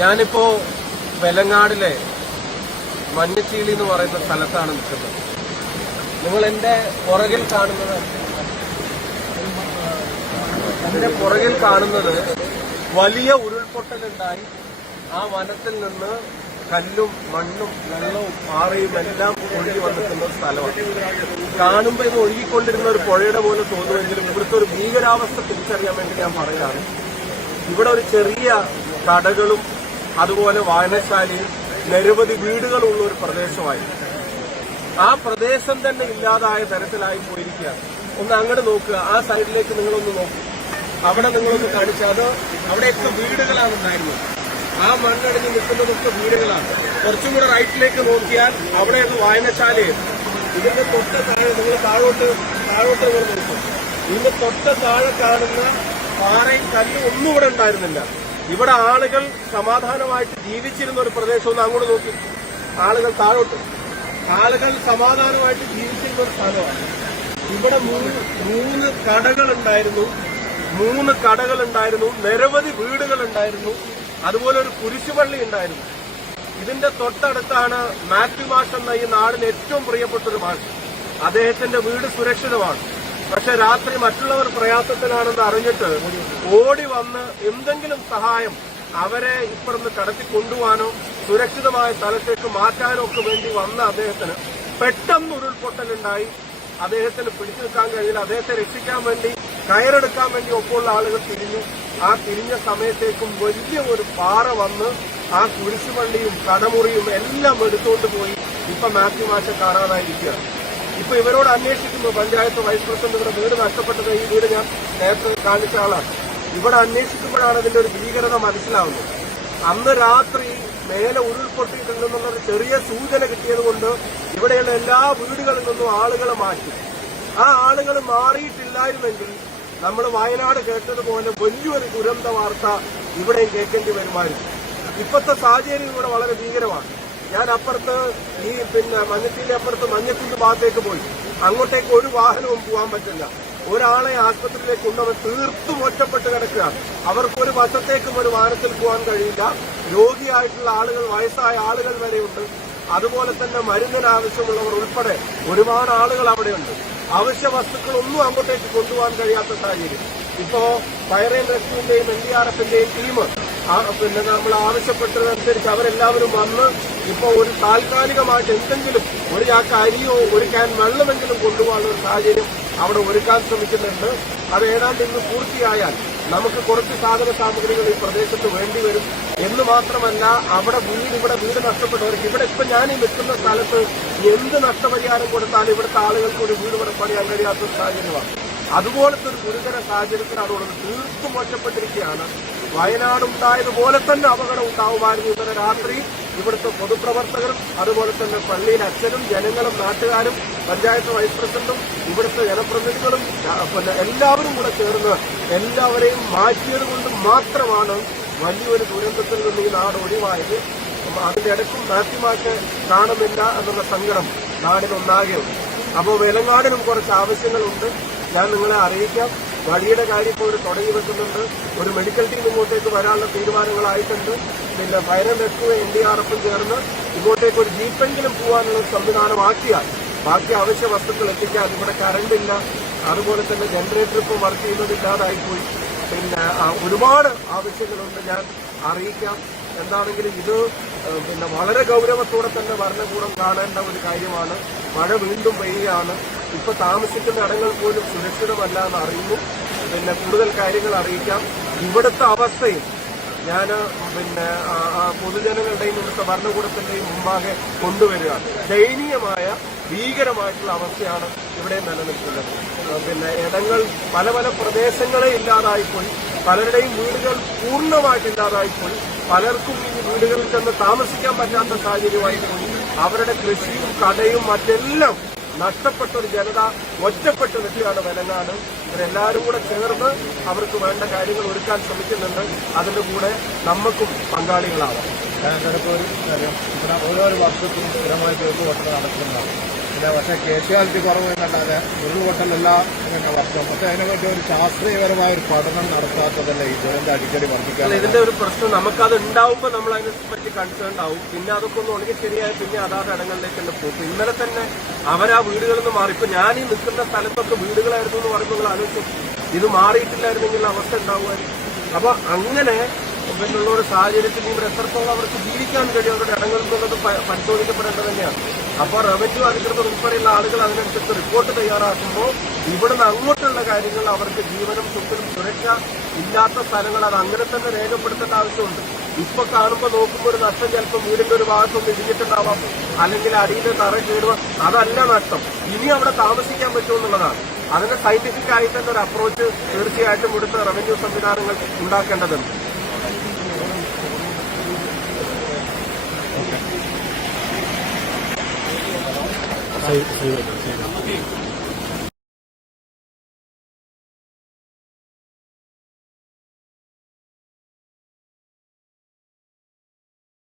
ഞാനിപ്പോ വെലങ്ങാടിലെ മഞ്ഞച്ചീലി എന്ന് പറയുന്ന സ്ഥലത്താണ് നിൽക്കുന്നത് നിങ്ങൾ എന്റെ പുറകിൽ കാണുന്നത് എന്റെ പുറകിൽ കാണുന്നത് വലിയ ഉരുൾപൊട്ടലുണ്ടായി ആ വനത്തിൽ നിന്ന് കല്ലും മണ്ണും വെള്ളവും പാറയും എല്ലാം ഒഴുകി വന്നിട്ടുന്ന സ്ഥലമാണ് കാണുമ്പോൾ ഇത് ഒഴുകിക്കൊണ്ടിരുന്ന ഒരു പുഴയുടെ പോലെ തോന്നുമെങ്കിലും ഇവിടുത്തെ ഒരു ഭീകരാവസ്ഥ തിരിച്ചറിയാൻ വേണ്ടി ഞാൻ പറയുകയാണ് ഇവിടെ ഒരു ചെറിയ കടകളും അതുപോലെ വായനശാലി നിരവധി വീടുകളുള്ള ഒരു പ്രദേശമായി ആ പ്രദേശം തന്നെ ഇല്ലാതായ തരത്തിലായി പോയിരിക്കുകയാണ് ഒന്ന് അങ്ങോട്ട് നോക്കുക ആ സൈഡിലേക്ക് നിങ്ങളൊന്ന് നോക്കുക അവിടെ നിങ്ങളൊന്ന് കാണിച്ച അത് അവിടെയൊക്കെ വീടുകളാണ് ഉണ്ടായിരുന്നത് ആ മണ്ണടിഞ്ഞ് നിൽക്കുന്നതൊക്കെ വീടുകളാണ് കുറച്ചും കൂടെ റൈറ്റിലേക്ക് നോക്കിയാൽ അവിടെ ഒന്ന് വായനശാലയാണ് ഇതിന്റെ തൊട്ട താഴെ നിങ്ങൾ താഴോട്ട് താഴോട്ട് നിങ്ങൾ നോക്കും ഇതിന്റെ തൊട്ട താഴെ കാണുന്ന പാറയും കല്ലും ഒന്നും ഇവിടെ ഉണ്ടായിരുന്നില്ല ഇവിടെ ആളുകൾ സമാധാനമായിട്ട് ജീവിച്ചിരുന്ന ഒരു പ്രദേശം ഒന്ന് അങ്ങോട്ട് നോക്കി ആളുകൾ താഴോട്ട് ആളുകൾ സമാധാനമായിട്ട് ജീവിച്ചിരുന്ന ഒരു സ്ഥലമാണ് ഇവിടെ മൂന്ന് കടകൾ ഉണ്ടായിരുന്നു മൂന്ന് കടകൾ ഉണ്ടായിരുന്നു നിരവധി വീടുകൾ ഉണ്ടായിരുന്നു അതുപോലെ ഒരു കുരിശുപള്ളി ഉണ്ടായിരുന്നു ഇതിന്റെ തൊട്ടടുത്താണ് മാത്യു മാഷ് എന്ന ഈ നാടിന് ഏറ്റവും പ്രിയപ്പെട്ട ഒരു മാഷ് അദ്ദേഹത്തിന്റെ വീട് സുരക്ഷിതമാണ് പക്ഷെ രാത്രി മറ്റുള്ളവർ പ്രയാസത്തിലാണെന്ന് അറിഞ്ഞിട്ട് ഓടി വന്ന് എന്തെങ്കിലും സഹായം അവരെ ഇപ്പുറന്ന് കടത്തി കൊണ്ടുപോകാനോ സുരക്ഷിതമായ സ്ഥലത്തേക്ക് മാറ്റാനോ ഒക്കെ വേണ്ടി വന്ന അദ്ദേഹത്തിന് പെട്ടെന്ന് ഉരുൾപൊട്ടലുണ്ടായി അദ്ദേഹത്തിന് പിടിച്ചു നിൽക്കാൻ കഴിയില്ല അദ്ദേഹത്തെ രക്ഷിക്കാൻ വേണ്ടി കയറെടുക്കാൻ വേണ്ടി ഒപ്പമുള്ള ആളുകൾ തിരിഞ്ഞു ആ തിരിഞ്ഞ സമയത്തേക്കും വലിയ ഒരു പാറ വന്ന് ആ കുരിശുവള്ളിയും കടമുറിയും എല്ലാം എടുത്തുകൊണ്ട് പോയി ഇപ്പൊ മാത്യു മാഷ കാണാതായിരിക്കുകയാണ് ഇപ്പൊ ഇവരോട് അന്വേഷിക്കുമ്പോൾ പഞ്ചായത്ത് വൈസ് പ്രസിഡന്റ് ഇവിടെ വീട് നഷ്ടപ്പെട്ടത് ഈ വീട് ഞാൻ നേരത്തെ കാണിച്ച ആളാണ് ഇവിടെ അന്വേഷിക്കുമ്പോഴാണ് ഇതിന്റെ ഒരു ഭീകരത മനസ്സിലാവുന്നത് അന്ന് രാത്രി മേലെ ഉരുൾപൊട്ടിയിട്ടുണ്ടെന്നുള്ള ചെറിയ സൂചന കിട്ടിയത് കൊണ്ട് ഇവിടെയുള്ള എല്ലാ വീടുകളിൽ നിന്നും ആളുകളെ മാറ്റി ആ ആളുകൾ മാറിയിട്ടില്ലായിരുന്നെങ്കിൽ നമ്മൾ വയനാട് കേട്ടതുപോലെ വലിയൊരു ദുരന്ത വാർത്ത ഇവിടെയും കേൾക്കേണ്ടി വരുമായിരുന്നു ഇപ്പോഴത്തെ സാഹചര്യം ഇവിടെ വളരെ ഭീകരമാണ് ഞാൻ അപ്പുറത്ത് ഈ പിന്നെ മഞ്ഞത്തിന്റെ അപ്പുറത്ത് മഞ്ഞത്തിന്റെ ഭാഗത്തേക്ക് പോയി അങ്ങോട്ടേക്ക് ഒരു വാഹനവും പോകാൻ പറ്റില്ല ഒരാളെ ആശുപത്രിയിലേക്ക് കൊണ്ടുവന്ന് തീർത്തും ഒറ്റപ്പെട്ട് കിടക്കുകയാണ് അവർക്ക് ഒരു വശത്തേക്കും ഒരു വാഹനത്തിൽ പോകാൻ കഴിയില്ല രോഗിയായിട്ടുള്ള ആളുകൾ വയസ്സായ ആളുകൾ വരെയുണ്ട് അതുപോലെ തന്നെ മരുന്നിന് ആവശ്യമുള്ളവർ ഉൾപ്പെടെ ഒരുപാട് ആളുകൾ അവിടെയുണ്ട് അവശ്യ വസ്തുക്കളൊന്നും അങ്ങോട്ടേക്ക് കൊണ്ടുപോകാൻ കഴിയാത്ത സാഹചര്യം ഇപ്പോ ഫയർ ആൻഡ് റെസ്ക്യൂവിന്റെയും എൻ ഡി ആർ എഫിന്റെയും ടീം പിന്നെ നമ്മൾ ആവശ്യപ്പെട്ടതനുസരിച്ച് അവരെല്ലാവരും വന്ന് ഇപ്പൊ ഒരു താൽക്കാലികമായിട്ട് എന്തെങ്കിലും ഒരു ചാക്ക് അരിയോ ഒരു ക്യാൻ വെള്ളമെങ്കിലും കൊണ്ടുപോകാനുള്ള ഒരു സാഹചര്യം അവിടെ ഒരുക്കാൻ ശ്രമിക്കുന്നുണ്ട് അത് ഏതാണ്ട് ഇന്ന് പൂർത്തിയായാൽ നമുക്ക് കുറച്ച് സാധന സാമഗ്രികൾ ഈ പ്രദേശത്ത് വേണ്ടിവരും എന്ന് മാത്രമല്ല അവിടെ വീട് ഇവിടെ വീട് നഷ്ടപ്പെട്ടവർക്ക് ഇവിടെ ഇപ്പൊ ഞാൻ ഈ നിൽക്കുന്ന സ്ഥലത്ത് എന്ത് നഷ്ടപരിഹാരം കൊടുത്താലും ഇവിടുത്തെ ആളുകൾക്ക് ഒരു വീട് ഇവിടെ പണിയാൻ കഴിയാത്ത സാഹചര്യമാണ് അതുപോലത്തെ ഒരു ഗുരുതര സാഹചര്യത്തിലാണ് അതുകൊണ്ട് തീർത്തും വയനാട് വയനാടുണ്ടായതുപോലെ തന്നെ അപകടം ഉണ്ടാവുമായിരുന്നു ഇന്നലെ രാത്രി ഇവിടുത്തെ പൊതുപ്രവർത്തകരും അതുപോലെ തന്നെ പള്ളിയിലെ അച്ഛനും ജനങ്ങളും നാട്ടുകാരും പഞ്ചായത്ത് വൈസ് പ്രസിഡന്റും ഇവിടുത്തെ ജനപ്രതിനിധികളും പിന്നെ എല്ലാവരും കൂടെ ചേർന്ന് എല്ലാവരെയും മാറ്റിയത് കൊണ്ട് മാത്രമാണ് വലിയൊരു ദുരന്തത്തിൽ നിന്ന് ഈ നാട് ഒഴിവായത് അതിന്റെ ഇടയ്ക്കും മാറ്റിമാക്ക് കാണുന്നില്ല എന്നുള്ള സങ്കടം നാടിനൊന്നാകെയുണ്ട് അപ്പോൾ വേലങ്ങാടിനും കുറച്ച് ആവശ്യങ്ങളുണ്ട് ഞാൻ നിങ്ങളെ അറിയിക്കാം വഴിയുടെ കാര്യം ഇപ്പോൾ ഒരു തുടങ്ങി വെക്കുന്നുണ്ട് ഒരു മെഡിക്കൽ ടീം ഇങ്ങോട്ടേക്ക് വരാനുള്ള തീരുമാനങ്ങളായിട്ടുണ്ട് പിന്നെ fire and rescue N D R എഫും ചേർന്ന് ഇങ്ങോട്ടേക്ക് ഒരു ജീപ്പെങ്കിലും പോകാനുള്ള സംവിധാനമാക്കിയാൽ ബാക്കി അവശ്യ വസ്തുക്കൾ എത്തിക്കാൻ ഇവിടെ കറണ്ട് ഇല്ല അതുപോലെ തന്നെ ജനറേറ്റർ ഇപ്പോൾ വർക്ക് ചെയ്യുന്നതില്ലാതായിപ്പോയി പിന്നെ ഒരുപാട് ആവശ്യങ്ങളുണ്ട് ഞാൻ അറിയിക്കാം എന്താണെങ്കിലും ഇത് പിന്നെ വളരെ ഗൗരവത്തോടെ തന്നെ ഭരണകൂടം കാണേണ്ട ഒരു കാര്യമാണ് മഴ വീണ്ടും പെയ്യുകയാണ് ഇപ്പോൾ താമസിക്കുന്ന ഇടങ്ങൾ പോലും സുരക്ഷിതമല്ല എന്ന് അറിയുന്നു പിന്നെ കൂടുതൽ കാര്യങ്ങൾ അറിയിക്കാം ഇവിടുത്തെ അവസ്ഥയിൽ ഞാൻ പിന്നെ പൊതുജനങ്ങളുടെയും ഇവിടുത്തെ ഭരണകൂടത്തിന്റെയും മുമ്പാകെ കൊണ്ടുവരിക ദയനീയമായ ഭീകരമായിട്ടുള്ള അവസ്ഥയാണ് ഇവിടെ നിലനിൽക്കുന്നത് പിന്നെ ഇടങ്ങൾ പല പല പ്രദേശങ്ങളെ ഇല്ലാതായിപ്പോയി പലരുടെയും വീടുകൾ പൂർണ്ണമായിട്ട് ഇല്ലാതായിപ്പോയി പലർക്കും ഈ വീടുകളിൽ ചെന്ന് താമസിക്കാൻ പറ്റാത്ത സാഹചര്യമായി പോയി അവരുടെ കൃഷിയും കടയും മറ്റെല്ലാം നഷ്ടപ്പെട്ട ഒരു ജനത ഒറ്റപ്പെട്ട് നിൽക്കുകയാണ് വലങ്ങാട് ഇവരെല്ലാവരും കൂടെ ചേർന്ന് അവർക്ക് വേണ്ട കാര്യങ്ങൾ ഒരുക്കാൻ ശ്രമിക്കുന്നുണ്ട് അതിന്റെ കൂടെ നമുക്കും പങ്കാളികളാവാം ഓരോ വർഷത്തിനും സ്ഥിരമായി വട്ടം നടക്കുന്നതാണ് പിന്നെ പക്ഷേ കേസുകാലിറ്റി കുറവ് എന്നല്ലാതെ ഉരുൾപൊട്ടലല്ല എന്ന വർഷം പക്ഷെ അതിനെപ്പറ്റി ഒരു ശാസ്ത്രീയപരമായ ഒരു പഠനം നടത്താത്തതല്ലേ ഈ ജോലിന്റെ അടിക്കടി വർദ്ധിക്കാൻ ഇതിന്റെ ഒരു പ്രശ്നം നമുക്കത് ഉണ്ടാവുമ്പോൾ നമ്മൾ അതിനെ പറ്റി കൺസേൺ ആവും പിന്നെ അതൊക്കെ ഒന്ന് ഉണങ്ങി ശരിയായി പിന്നെ അതാത് ഇടങ്ങളിലേക്ക് പോകും ഇന്നലെ തന്നെ അവരാ വീടുകളിൽ നിന്ന് മാറി ഇപ്പൊ ഞാൻ ഈ നിൽക്കുന്ന സ്ഥലത്തൊക്കെ വീടുകളായിരുന്നു എന്ന് പറയുമ്പോൾ ആലോചിക്കും ഇത് മാറിയിട്ടില്ലായിരുന്നെങ്കിൽ അവസ്ഥ ഉണ്ടാവുമായി അപ്പൊ അങ്ങനെ പിന്നുള്ള ഒരു സാഹചര്യത്തിൽ ഇവർ എത്രത്തോളം അവർക്ക് ജീവിക്കാൻ കഴിയും അവരുടെ ഇടങ്ങളിൽ നിന്നുള്ളത് പരിശോധിക്കപ്പെടേണ്ടത് തന്നെയാണ് അപ്പൊ റവന്യൂ അധികൃതർ ഉൾപ്പെടെയുള്ള ആളുകൾ അതിനനുസരിച്ച് റിപ്പോർട്ട് തയ്യാറാക്കുമ്പോൾ നിന്ന് അങ്ങോട്ടുള്ള കാര്യങ്ങൾ അവർക്ക് ജീവനും സ്വത്തിനും സുരക്ഷ ഇല്ലാത്ത സ്ഥലങ്ങൾ അത് അങ്ങനെ തന്നെ രേഖപ്പെടുത്തേണ്ട ആവശ്യമുണ്ട് ഇപ്പൊ കാണുമ്പോ നോക്കുമ്പോ ഒരു നഷ്ടം ചിലപ്പോ വീടിന്റെ ഒരു ഭാഗത്തൊന്ന് ഇടിഞ്ഞിട്ടുണ്ടാവാം അല്ലെങ്കിൽ അടിയിൽ തറ കീറുക അതല്ല നഷ്ടം ഇനി അവിടെ താമസിക്കാൻ പറ്റുമെന്നുള്ളതാണ് അതിന്റെ സയന്റിഫിക് ആയി തന്നെ ഒരു അപ്രോച്ച് തീർച്ചയായിട്ടും ഇവിടുത്തെ റവന്യൂ സംവിധാനങ്ങൾ ഉണ്ടാക്കേണ്ടതുണ്ട്